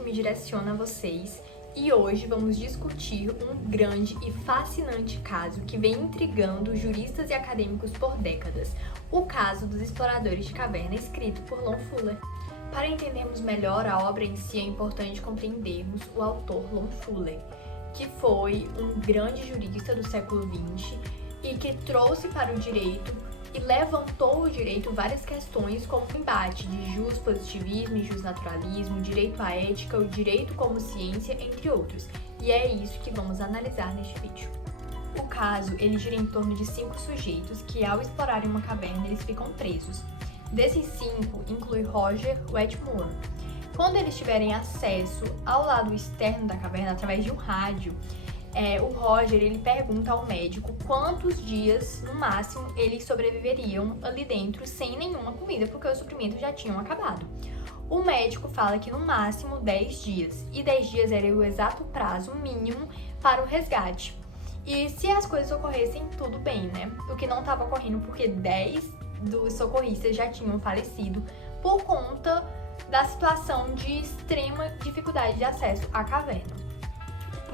que me direciona a vocês e hoje vamos discutir um grande e fascinante caso que vem intrigando juristas e acadêmicos por décadas, o caso dos exploradores de caverna escrito por Lon Fuller. Para entendermos melhor a obra em si, é importante compreendermos o autor Lon Fuller, que foi um grande jurista do século XX e que trouxe para o direito e levantou o direito várias questões como o embate de positivismo e naturalismo, direito à ética, o direito como ciência, entre outros. E é isso que vamos analisar neste vídeo. O caso, ele gira em torno de 5 sujeitos que, ao explorarem uma caverna, eles ficam presos. Desses 5, inclui Roger Wetmore. Quando eles tiverem acesso ao lado externo da caverna, através de um rádio, o Roger ele pergunta ao médico quantos dias, no máximo, eles sobreviveriam ali dentro sem nenhuma comida, porque os suprimentos já tinham acabado. O médico fala que no máximo 10 dias, e 10 dias era o exato prazo mínimo para o resgate. E se as coisas ocorressem, tudo bem, né? O que não estava ocorrendo porque 10 dos socorristas já tinham falecido por conta da situação de extrema dificuldade de acesso à caverna.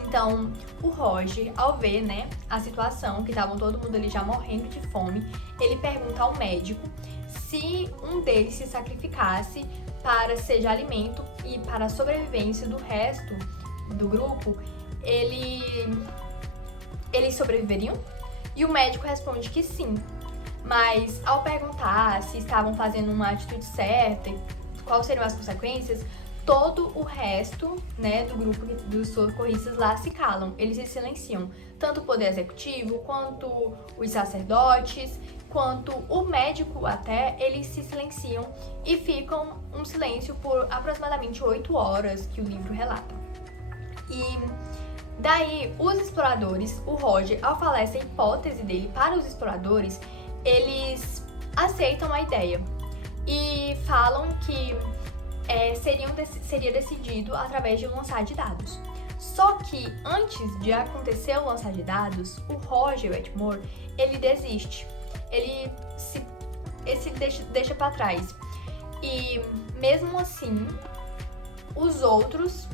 Então, o Roger, ao ver, a situação, que estavam todo mundo ali já morrendo de fome, ele pergunta ao médico se um deles se sacrificasse para ser de alimento e para a sobrevivência do resto do grupo, eles sobreviveriam? E o médico responde que sim, mas ao perguntar se estavam fazendo uma atitude certa e quais seriam as consequências, todo o resto, do grupo dos socorristas lá se calam, eles se silenciam. Tanto o poder executivo, quanto os sacerdotes, quanto o médico até, eles se silenciam e ficam um silêncio por aproximadamente 8 horas que o livro relata. E daí, os exploradores, o Roger, ao falar essa hipótese dele para os exploradores, eles aceitam a ideia e falam que seria decidido através de um lançar de dados. Só que antes de acontecer o lançar de dados, o Roger Wetmore, ele desiste. Ele se deixa para trás. E mesmo assim, os outros,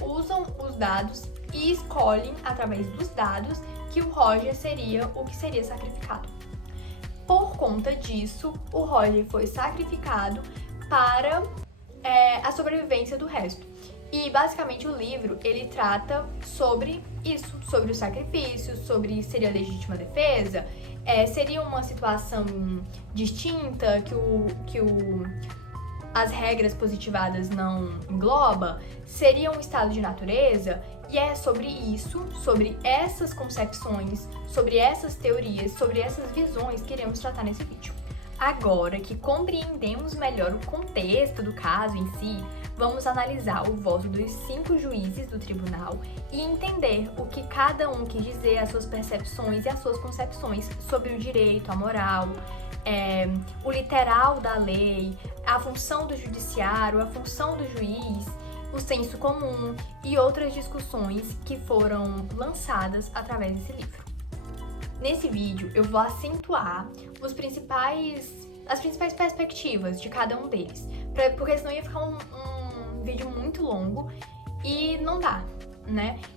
usam os dados e escolhem através dos dados que o Roger seria o que seria sacrificado. Por conta disso, o Roger foi sacrificado para a sobrevivência do resto. E basicamente o livro, ele trata sobre isso, sobre o sacrifício, sobre seria legítima defesa, seria uma situação distinta que as regras positivadas não engloba, seria um estado de natureza, e é sobre isso, sobre essas concepções, sobre essas teorias, sobre essas visões que iremos tratar nesse vídeo. Agora que compreendemos melhor o contexto do caso em si, vamos analisar o voto dos 5 juízes do tribunal e entender o que cada um quis dizer, as suas percepções e as suas concepções sobre o direito, a moral, o literal da lei, a função do judiciário, a função do juiz, o senso comum e outras discussões que foram lançadas através desse livro. Nesse vídeo, eu vou acentuar as principais perspectivas de cada um deles, porque senão ia ficar um vídeo muito longo e não dá,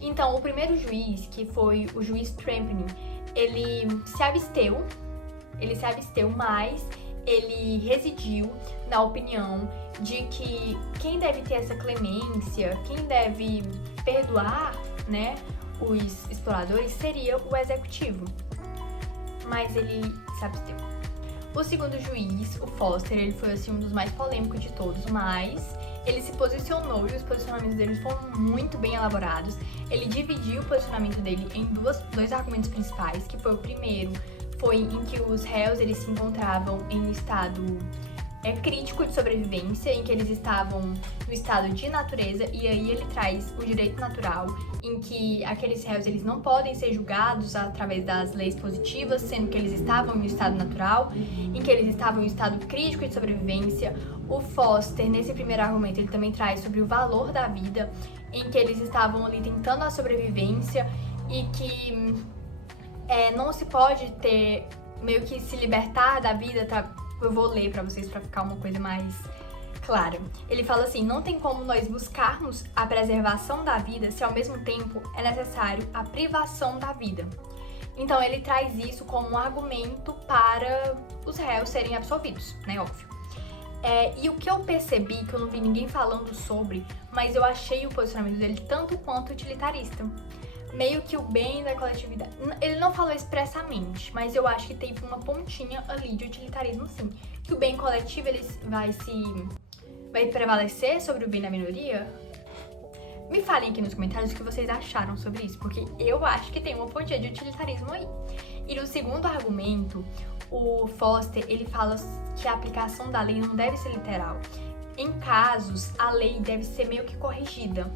Então, o primeiro juiz, que foi o juiz Trampling, ele se absteu, mas ele residiu na opinião de que quem deve ter essa clemência, quem deve perdoar, os exploradores seria o executivo. Mas ele se absteu. O segundo juiz, o Foster, ele foi um dos mais polêmicos de todos, mas ele se posicionou e os posicionamentos dele foram muito bem elaborados. Ele dividiu o posicionamento dele em dois argumentos principais, que foi o primeiro, foi em que os réus eles se encontravam em um estado crítico de sobrevivência, em que eles estavam no estado de natureza, e aí ele traz o direito natural, em que aqueles réus eles não podem ser julgados através das leis positivas, sendo que eles estavam em um estado natural, em que eles estavam em um estado crítico de sobrevivência. O Foster, nesse primeiro argumento, ele também traz sobre o valor da vida, em que eles estavam ali tentando a sobrevivência e que não se pode meio que se libertar da vida. Eu vou ler pra vocês pra ficar uma coisa mais clara. Ele fala assim: não tem como nós buscarmos a preservação da vida se ao mesmo tempo é necessário a privação da vida. Então ele traz isso como um argumento para os réus serem absolvidos, né? Óbvio. E o que eu percebi, que eu não vi ninguém falando sobre, mas eu achei o posicionamento dele tanto quanto utilitarista. Meio que o bem da coletividade. Ele não falou expressamente, mas eu acho que teve uma pontinha ali de utilitarismo, sim. Que o bem coletivo ele vai prevalecer sobre o bem da minoria. Me falem aqui nos comentários o que vocês acharam sobre isso, porque eu acho que tem uma pontinha de utilitarismo aí. E no segundo argumento, o Foster, ele fala que a aplicação da lei não deve ser literal. Em casos, a lei deve ser meio que corrigida.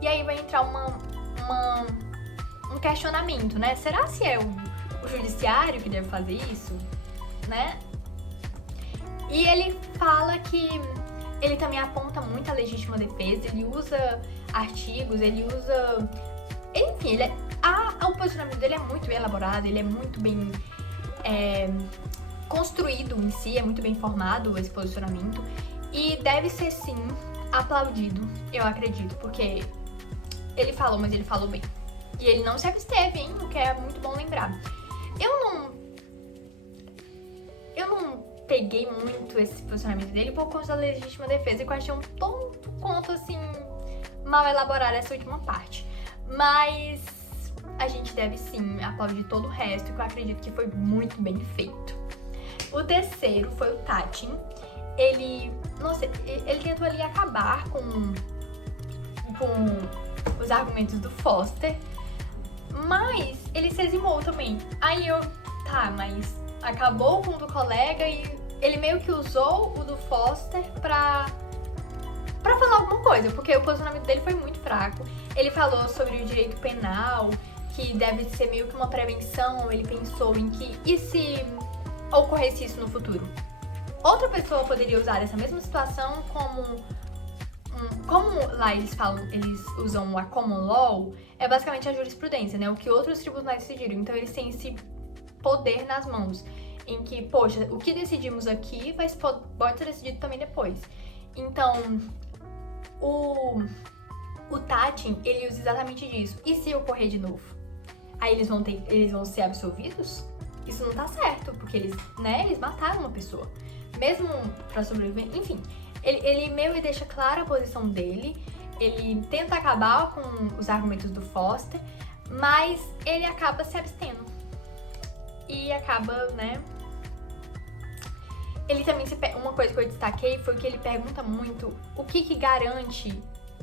E aí vai entrar um questionamento, né? Será se é o judiciário que deve fazer isso, né? E ele fala que ele também aponta muito a legítima defesa, ele usa artigos, ele usa... Enfim, o posicionamento dele é muito bem elaborado, ele é muito bem construído em si, é muito bem formado esse posicionamento. E deve ser, sim, aplaudido, eu acredito, porque ele falou, mas ele falou bem. E ele não se absteve, hein? O que é muito bom lembrar. Eu não peguei muito esse posicionamento dele por conta da legítima defesa, que eu achei um tanto quanto, assim, mal elaborada essa última parte. Mas a gente deve, sim, aplaudir todo o resto, que eu acredito que foi muito bem feito. O terceiro foi o Tatin. Ele tentou ali acabar com os argumentos do Foster, mas ele se eximou também. Aí mas acabou com o do colega e ele meio que usou o do Foster pra falar alguma coisa, porque o posicionamento dele foi muito fraco. Ele falou sobre o direito penal, que deve ser meio que uma prevenção. Ele pensou em que, e se ocorresse isso no futuro? Outra pessoa poderia usar essa mesma situação como lá eles usam a common law, é basicamente a jurisprudência, né? O que outros tribunais decidiram. Então eles têm esse poder nas mãos, em que, poxa, o que decidimos aqui pode ser decidido também depois. Então, o Tatin, ele usa exatamente disso. E se ocorrer de novo? Aí eles vão ser absolvidos? Isso não tá certo, porque eles mataram uma pessoa. Mesmo pra sobreviver, enfim. Ele meio que deixa clara a posição dele, ele tenta acabar com os argumentos do Foster, mas ele acaba se abstendo. E acaba, né? Ele também uma coisa que eu destaquei foi que ele pergunta muito o que garante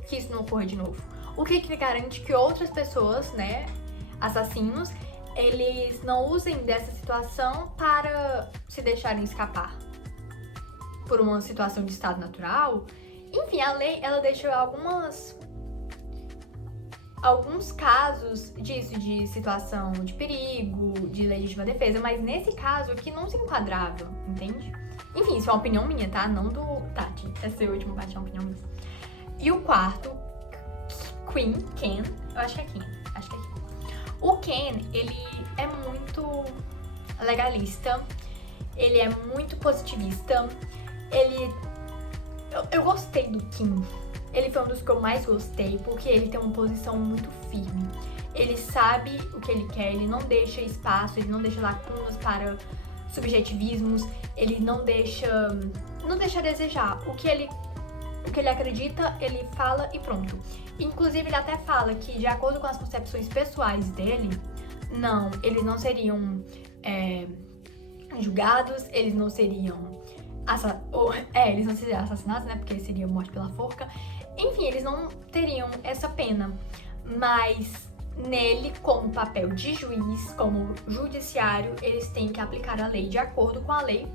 que isso não ocorra de novo. O que garante que outras pessoas, né, assassinos, eles não usem dessa situação para se deixarem escapar por uma situação de estado natural. Enfim, a lei, ela deixa alguns casos disso, de situação de perigo, de legítima defesa, mas nesse caso aqui não se enquadrava, entende? Enfim, isso é uma opinião minha, tá? Não do Tati. Essa última parte é uma opinião minha. E o quarto, Ken, eu acho que é Ken. O Ken, ele é muito legalista, ele é muito positivista, eu gostei do Kim. Ele foi um dos que eu mais gostei, porque ele tem uma posição muito firme. Ele sabe o que ele quer, ele não deixa espaço, ele não deixa lacunas para subjetivismos, ele não deixa a desejar. O que ele acredita, ele fala e pronto. Inclusive, ele até fala que, de acordo com as concepções pessoais dele, eles não seriam julgados, eles não seriam assassinados, né? Porque seria morte pela forca. Enfim, eles não teriam essa pena. Mas nele, como papel de juiz, como judiciário, eles têm que aplicar a lei de acordo com a lei.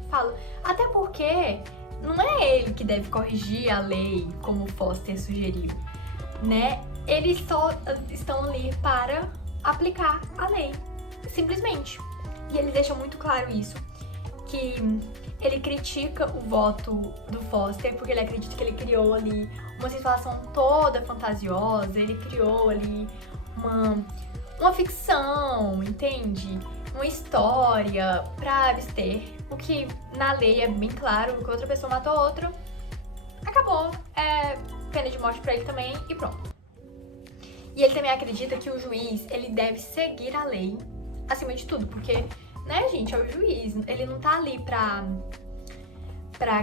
Até porque não é ele que deve corrigir a lei, como o Foster sugeriu, né? Eles só estão ali para aplicar a lei, simplesmente. E ele deixa muito claro isso, que ele critica o voto do Foster porque ele acredita que ele criou ali uma situação toda fantasiosa, ele criou ali uma ficção, entende? Uma história pra abster, o que na lei é bem claro, que outra pessoa matou outra, acabou, pena de morte pra ele também e pronto. E ele também acredita que o juiz, ele deve seguir a lei acima de tudo, porque, né, gente, é o juiz, ele não tá ali pra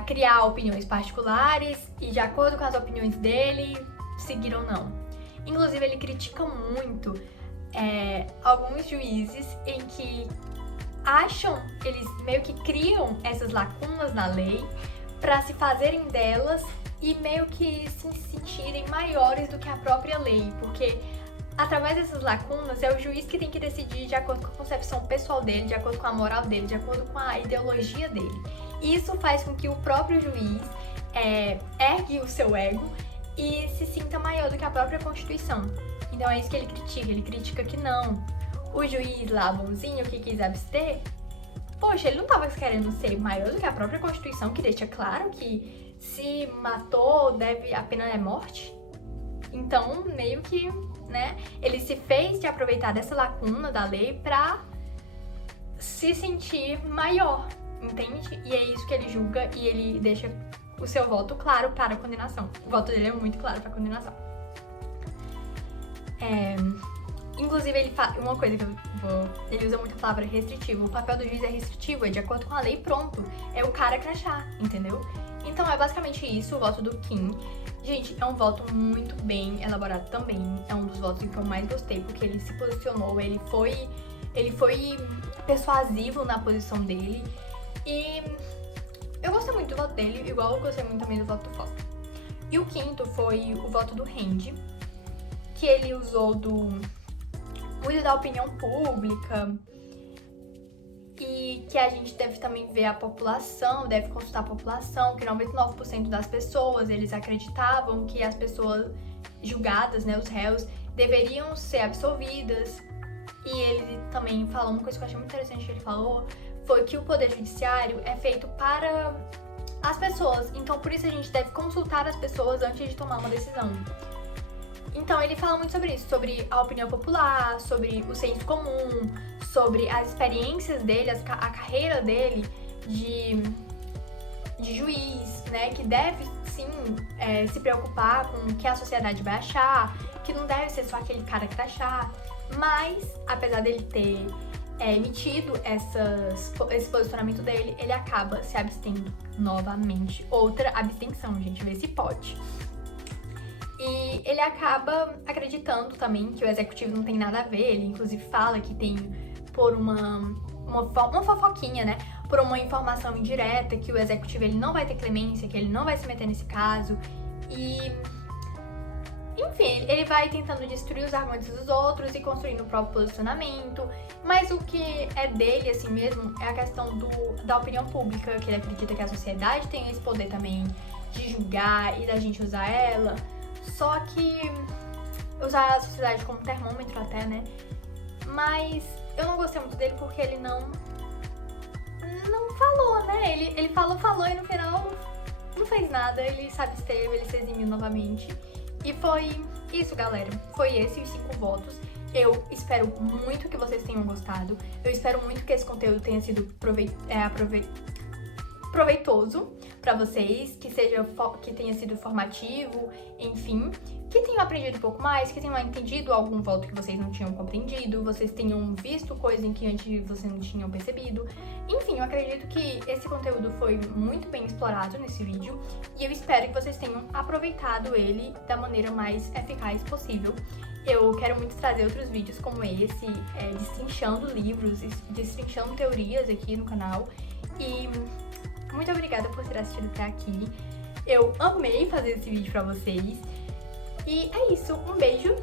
criar opiniões particulares e, de acordo com as opiniões dele, seguir ou não. Inclusive, ele critica muito alguns juízes em que eles meio que criam essas lacunas na lei pra se fazerem delas e meio que se sentirem maiores do que a própria lei, porque através dessas lacunas é o juiz que tem que decidir de acordo com a concepção pessoal dele, de acordo com a moral dele, de acordo com a ideologia dele. E isso faz com que o próprio juiz ergue o seu ego e se sinta maior do que a própria Constituição. Então é isso que ele critica que não. O juiz lá, bonzinho, que quis abster, poxa, ele não tava querendo ser maior do que a própria Constituição, que deixa claro que se matou, a pena é morte. Então, meio que, né, ele se fez de aproveitar dessa lacuna da lei pra se sentir maior, entende? E é isso que ele julga e ele deixa o seu voto claro para a condenação. O voto dele é muito claro para a condenação. Inclusive, ele fala uma coisa que ele usa muito a palavra restritivo. O papel do juiz é restritivo, é de acordo com a lei, pronto. É o cara crachá, entendeu? Então é basicamente isso, o voto do Kim. Gente, é um voto muito bem elaborado também. É um dos votos que eu mais gostei, porque ele se posicionou, ele foi persuasivo na posição dele. E eu gostei muito do voto dele, igual eu gostei muito também do voto do Foster. E o quinto foi o voto do Randy, que ele usou muito da opinião pública e que a gente deve também ver a população, deve consultar a população, que 99% das pessoas, eles acreditavam que as pessoas julgadas, né, os réus, deveriam ser absolvidas. E ele também falou uma coisa que eu achei muito interessante que ele falou, foi que o poder judiciário é feito para as pessoas, então por isso a gente deve consultar as pessoas antes de tomar uma decisão. Então ele fala muito sobre isso, sobre a opinião popular, sobre o senso comum, sobre as experiências dele, a carreira dele de juiz, né, que deve sim se preocupar com o que a sociedade vai achar, que não deve ser só aquele cara crachá, mas apesar dele ter emitido esse posicionamento dele, ele acaba se abstendo novamente. Outra abstenção, gente, vê se pode. E ele acaba acreditando também que o executivo não tem nada a ver, ele inclusive fala que tem por uma fofoquinha, né, por uma informação indireta, que o executivo ele não vai ter clemência, que ele não vai se meter nesse caso. E enfim, ele vai tentando destruir os argumentos dos outros e construindo o próprio posicionamento, mas o que é dele, assim mesmo, é a questão da opinião pública, que ele acredita que a sociedade tem esse poder também de julgar e da gente usar ela, só que usar a sociedade como termômetro até, né? Mas eu não gostei muito dele porque ele não falou, né? Ele falou e no final não fez nada, ele se absteve, ele se eximiu novamente. E foi isso, galera. Foi esses 5 votos. Eu espero muito que vocês tenham gostado. Eu espero muito que esse conteúdo tenha sido proveitoso pra vocês, que tenha sido formativo, enfim, que tenham aprendido um pouco mais, que tenham entendido algum voto que vocês não tinham compreendido, vocês tenham visto coisa em que antes vocês não tinham percebido. Enfim, eu acredito que esse conteúdo foi muito bem explorado nesse vídeo e eu espero que vocês tenham aproveitado ele da maneira mais eficaz possível. Eu quero muito trazer outros vídeos como esse, destrinchando livros, destrinchando teorias aqui no canal. E muito obrigada por ter assistido até aqui. Eu amei fazer esse vídeo pra vocês. E é isso, um beijo